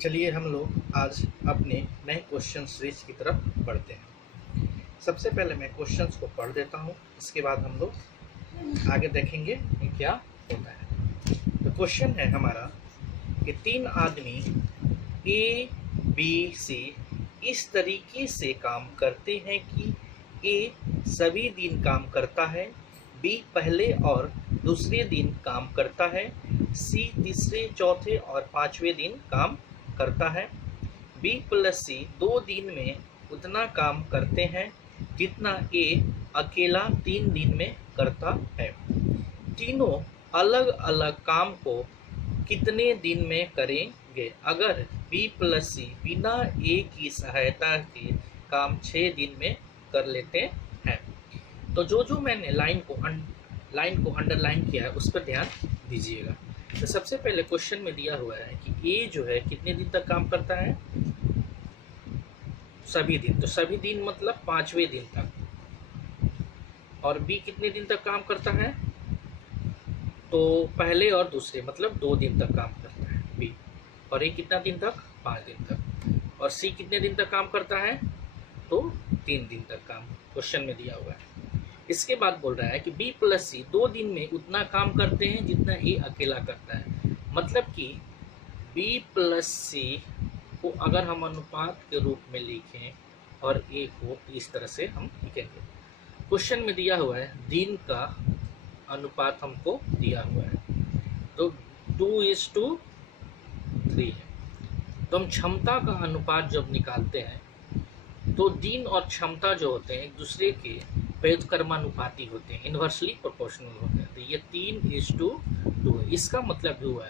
चलिए हम लोग आज अपने नए क्वेश्चन सीरीज की तरफ बढ़ते हैं। सबसे पहले मैं क्वेश्चंस को पढ़ देता हूँ, इसके बाद हम लोग आगे देखेंगे कि क्या होता है। तो क्वेश्चन है हमारा कि तीन आदमी ए बी सी इस तरीके से काम करते हैं कि ए सभी दिन काम करता है, बी पहले और दूसरे दिन काम करता है, सी तीसरे चौथे और पांचवें दिन काम करता है। बी प्लस सी 2 दिन में उतना काम करते हैं जितना ए अकेला 3 दिन में करता है। तीनों अलग अलग काम को कितने दिन में करेंगे? अगर बी प्लस सी बिना ए की सहायता के काम 6 दिन में कर लेते हैं। तो जो मैंने लाइन को अंडरलाइन किया है उस पर ध्यान दीजिएगा। तो सबसे पहले क्वेश्चन में दिया हुआ है कि ए जो है कितने दिन तक काम करता है? सभी दिन। तो सभी दिन मतलब पांचवें दिन तक। और बी कितने दिन तक काम करता है? तो पहले और दूसरे मतलब 2 दिन तक काम करता है बी। और ए कितना दिन तक? 5 दिन तक। और सी कितने दिन तक काम करता है? तो 3 दिन तक काम क्वेश्चन में दिया हुआ है। इसके बाद बोल रहा है कि बी प्लस सी 2 दिन में उतना काम करते हैं जितना ए अकेला करता है। मतलब कि बी प्लस सी को अगर हम अनुपात के रूप में लिखें और ए को इस तरह से हम लिखेंगे। क्वेश्चन में दिया हुआ है दिन का अनुपात हमको दिया हुआ है, तो 2:3 है। तो हम क्षमता का अनुपात जब निकालते हैं तो दिन और क्षमता जो होते हैं एक दूसरे के व्युत्क्रमानुपाती होते हैं, इन्वर्सली प्रोपोर्शनल होते हैं। तो ये 3:2 है। इसका मतलब हुआ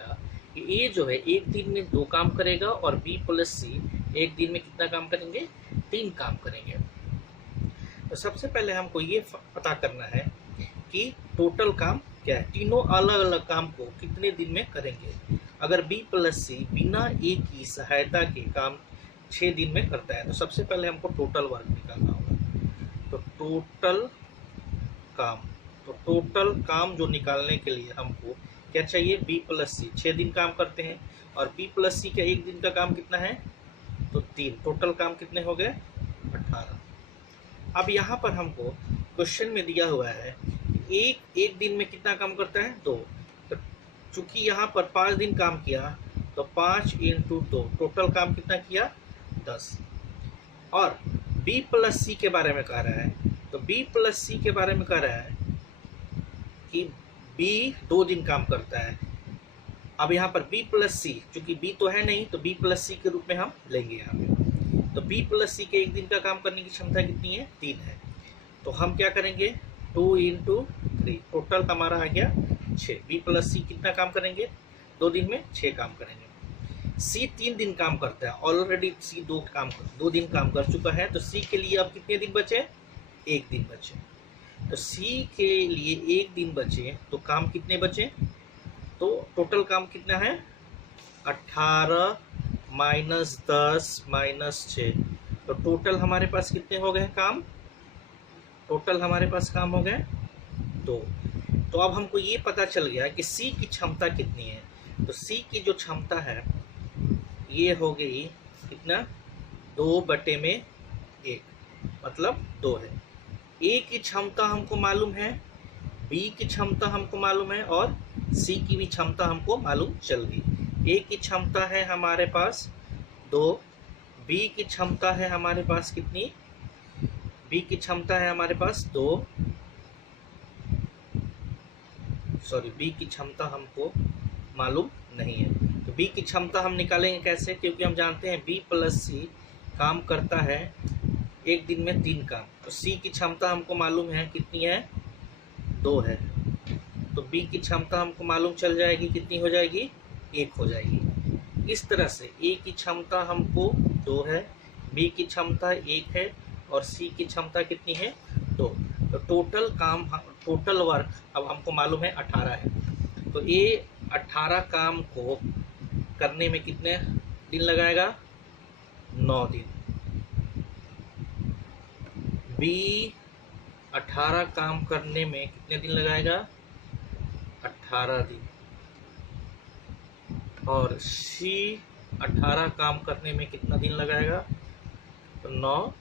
कि ए जो है एक दिन में 2 काम करेगा और बी प्लस सी एक दिन में कितना काम करेंगे? 3 काम करेंगे। तो सबसे पहले हमको ये पता करना है कि टोटल काम क्या है। तीनों अलग अलग काम को कितने दिन में करेंगे? अगर बी प्लस सी बिना ए की सहायता के काम 6 दिन में करता है तो सबसे पहले हमको टोटल वर्क निकालना होगा। तो टोटल काम जो निकालने के लिए हमको क्या चाहिए? बी प्लस सी 6 दिन काम करते हैं और बी प्लस सी का एक दिन का काम कितना है? तो 3। टोटल काम कितने हो गए? 18। अब यहाँ पर हमको क्वेश्चन में दिया हुआ है एक दिन में कितना काम करता है? 2। तो चूंकि यहाँ पर 5 दिन काम किया तो 5 × 2 टोटल काम कितना किया? 10। और बी प्लस सी के बारे में कह रहा है, तो बी प्लस सी के बारे में कह रहा है कि बी 2 दिन काम करता है। अब यहाँ पर बी प्लस सी, चूंकि बी तो है नहीं तो बी प्लस सी के रूप में हम लेंगे यहाँ पे। तो बी प्लस सी के एक दिन का काम करने की क्षमता कितनी है? 3 है। तो हम क्या करेंगे? 2 × 3 टोटल हमारा आ गया 6। बी प्लस सी कितना काम करेंगे? 2 दिन में 6 काम करेंगे। सी 3 दिन काम करता है, ऑलरेडी सी 2 दिन काम कर चुका है। तो सी के लिए अब कितने दिन बचे? 1 दिन बचे। तो सी के लिए 1 दिन बचे तो काम कितने बचे? तो टोटल काम कितना है? 18 - 10 - 6। तो टोटल हमारे पास कितने हो गए काम? टोटल हमारे पास काम हो गए 2। तो अब हमको ये पता चल गया कि सी की क्षमता कितनी है। तो सी की जो क्षमता है ये हो गई कितना? 2/1 मतलब 2 है। ए की क्षमता हमको मालूम है, बी की क्षमता हमको मालूम है और सी की भी क्षमता हमको मालूम चल गई। ए की क्षमता है हमारे पास 2, बी की क्षमता है हमारे पास कितनी? बी की क्षमता है हमारे पास 2, सॉरी बी की क्षमता हमको मालूम नहीं है। तो बी की क्षमता हम निकालेंगे कैसे? क्योंकि हम जानते हैं बी प्लस सी काम करता है एक दिन में 3 काम। तो सी की क्षमता हमको मालूम है कितनी है? 2 है। तो बी की क्षमता हमको मालूम चल जाएगी कितनी हो जाएगी? 1 हो जाएगी। इस तरह से ए की क्षमता हमको 2 है, बी की क्षमता 1 है और सी की क्षमता कितनी है? 2। तो टोटल वर्क अब हमको मालूम है 18 है। तो ए 18 काम को करने में कितने दिन लगाएगा? 9 दिन। बी 18 काम करने में कितने दिन लगाएगा? 18 दिन। और सी 18 काम करने में कितना दिन लगाएगा? तो 9